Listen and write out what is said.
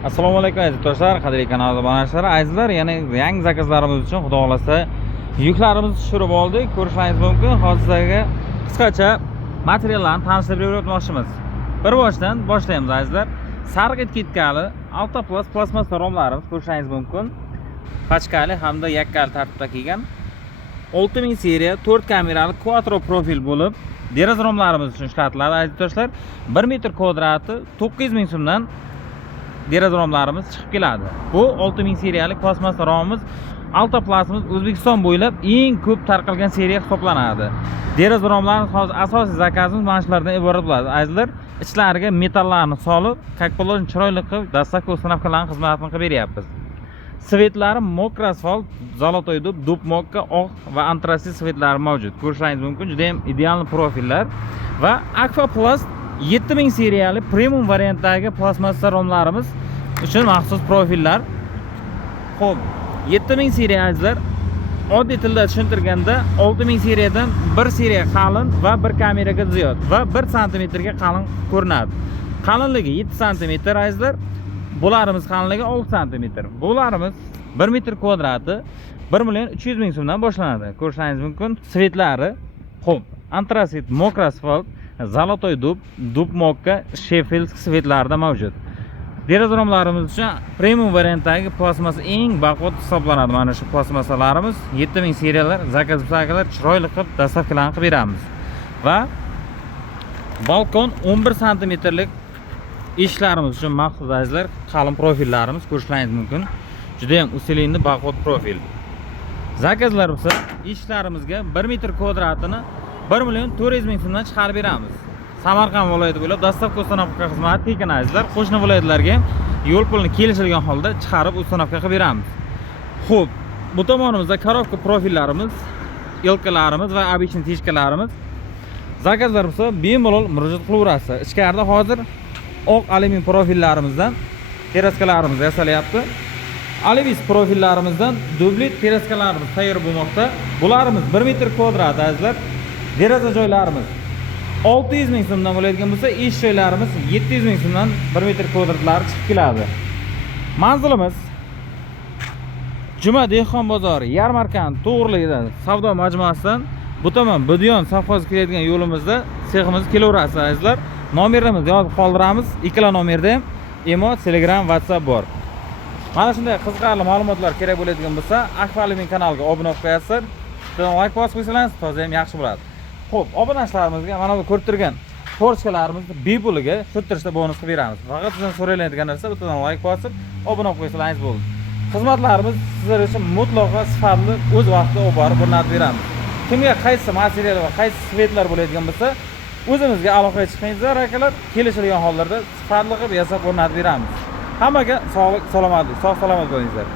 Assalomu alaykum aziz do'stlar, qadrli kanal tomoshabinlar, azizlar, yana yangi zakazlarimiz uchun xudo xolasa yuklarimizni tushirib oldik. Ko'rishingiz mumkin. Hozir sizlarga qisqacha materiallarni tanishtirib o'tmoqchimiz. Bir boshdan boshlaymiz azizlar. Sariq etiketali Altoplast plastmassa romlarimiz ko'rishingiz mumkin. Pachkali hamda yakkali tartibda kelgan 6000 seriya 4 kamerali quattro profil bo'lib, deraza romlarimiz uchun ishlatiladi aziz do'stlar. 1 metr kvadrati 9000 so'mdan deraza romlarimiz chiqib keladi. Bu 6000 seriyalik plastmassa romimiz. Altoplastimiz O'zbekiston bo'ylab eng ko'p tarqalgan seriya hisoblanadi. Deraza romlarimiz hozir asosiy zakazimiz mana shulardan iborat bo'ladi. Azizlar, ichlariga metallarni solib, как положено chiroyli qilib dastlabki uстановкаларning xizmatini qilib beryapmiz. Svetlari mokra asfalt, zolotoy dub, dub mokka, oq va antrasit svetlari mavjud. Ko'rishingiz mumkin, juda ham ideal profillar va Aquaplast 7000 seriyali premium variantdagi plastmassa romlarimiz uchun maxsus profillar. Xo'p, 7000 seriya azizlar, oddiy tilda tushuntirganda 6000 seriyadan 1 seriya qalin va 1 kameraga ziyod va 1 sm ga qalin ko'rinadi. Qalinligi 7 sm azizlar, bularimiz qalinligi 6 sm. Bularimiz 1 metr kvadrati 1.300.000 so'mdan boshlanadi. Ko'rishingiz mumkin. Svetlari xo'p, antrasit, mokra asfalt, zolotoy dub, dub mokka, Sheffield svetlarida mavjud. Deraza romlarimiz uchun premium variantdagi plastmassa eng baquvvat hisoblanadi. Mana shu plastmassalarimiz 7000 seriyalar, zakaz bisakilar chiroyli qilib dastavkalarni qilib beramiz. Va balkon 11 sm eshiklarimiz uchun maxsus azizlar, qalin profillarimiz ko'rishingiz mumkin. Juda ham usilinli baquvvat profil. Zakazlar bo'lsa, eshiklarimizga 1 metr kvadratini 1.400.000 so'mdan chiqarib beramiz. Samarqand viloyati bo'ylab dastlabki uстановка xizmati tekin azizlar. Qo'shni viloyatlarga ham yo'l pulini kelishilgan holda chiqarib uстановка qilib beramiz. Xo'p, bu tomonimizda коробка profillarimiz, yelkalarimiz va обычный teshkalarimiz. Zakazlar bo'lsa, bemalol murojaat qilaverasiz. Ichkarida hozir oq alyumin profillarimizdan teraskalarimiz yasalyapti. Alvis profillarimizdan dublit teraskalarimiz tayyor bo'lmoqda. Bularimiz 1 metr kvadrat azizlar. Deraza joylarimiz 600.000 so'mdan bo'ladigan bo'lsa, eshik joylarimiz 700.000 so'mdan 1 metr kvadratlari chiqib keladi. Manzilimiz Juma dehqon bozori, yarmarkani to'g'riligida savdo majmuasidan bu tomon Budiyon safhosiga keladigan yo'limizda seximiz kelaverasiz azizlar. Nomerimizni yozib qoldiramiz. Ikkala nomerda ham imo, Telegram, WhatsApp bor. Mana shunday qiziqarli ma'lumotlar kerak bo'ladigan bo'lsa, Akfalimin kanaliga obuna bo'lib qo'yasizlar. Like bosib qo'ysangiz toza ham yaxshi bo'ladi. Xo'p, obunachilarimizga mana bu ko'rib turgan Porschelarimizni bepuliga shutirishda bonus qilib beramiz. Faqat sizdan so'raydigan narsa bittadan like bosib, obuna bo'lib qo'ysangiz bo'ldi. Xizmatlarimiz sizlar uchun mutlaqo sifatli, o'z vaqtida olib borib o'rnatib beramiz. Kimga qaysi material va qaysi svetlar bo'ladigan bo'lsa, o'zimizga aloqaga chiqingizlar akalar, kelishilgan hollarda sifatli qilib yasab o'rnatib beramiz. Hammaga sog'lik, salomatlik, sog' salomat bo'lingizlar.